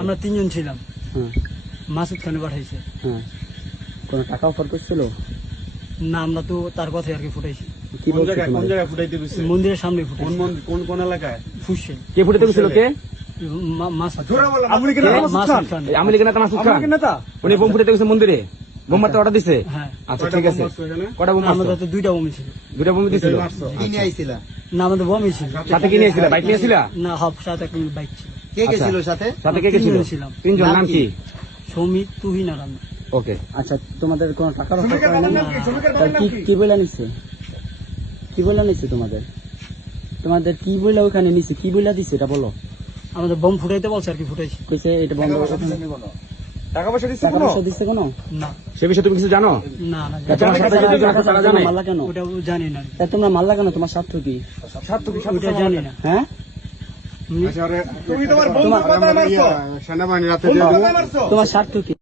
আমরা তিনজন ছিলাম। হ্যাঁ মাসুদ খানে পাঠাইছে। হ্যাঁ কোন টাকা অফার করছিল না, আমরা তো তার কথাই আর কি ফুটাইছি। কি বলছো কোন তোমাদের? জায়গায় ফুটাইতে গেছে? মন্দিরের সামনে কোন ফুটাইছি। কোন এলাকায়? ফুসেল কে ফুটাতে গেছিল কে? মাসুদ আপনি কি নেতা মাসুদ খান? খান। এই আওয়ামী লীগের নেতা মাসুদ খান? আপনি কি নেতা? উনি বোম ফুটাতে গেছে মন্দিরে, বোম মারতে অর্ডার দিছে? হ্যাঁ, আচ্ছা কয়টা ঠিক বোম আছে। মারছো এখানে? কটা বোম আমাদের মারছো? তো দুইটা বমি ছিল। দুটা বোম দিছিল। দুইটাই মারছো। কি নিয়ে আইছিলা? না, আমাদের বমি ছিল। সাথে কি নিয়েছিল? বাইক নিয়েছিলা? না, হব সাথে একটা বাইক ছিল। কে কে ছিল সাথে? সাথে কে কে ছিল? তিনজন ছিলাম। তিনজন, নাম কি? সৌমিত, তুহিন আর আমি। ওকে। আচ্ছা তোমাদের কোনো টাকার অফার শ্রমিকের করে বাবার না? নাম কি? শ্রমিকের বাবার নাম কি? কি বলে নিছে? কি বলে নিছে তোমাদের? তোমাদের কি বলে ওখানে নিছে? কি বলে দিছে এটা বলো। আমাদের বম ফুটাইতে বলছে আর কি, ফুটাইছি। কইছে এটা বন্ধ টাকা করতে। পয়সা দিছে কোনো? টাকা পয়সা দিচ্ছে টাকা কোনো? পয়সা দিছে কোনো? না সে বিষয়ে তুমি কিছু জানো? না না, তোমার সাথে যদি টাকা তারা জানে? মারলা কেন? ওটা জানি না। তা তোমরা মারলা কেন? তোমার স্বার্থ কি? ওটা জানি না। হ্যাঁ তুমি তোমার বন্ধুর কথা মারছো? সেনাবাহিনী রাতে বন্ধুর কথা মারছো? তোমার স্বার্থ কি?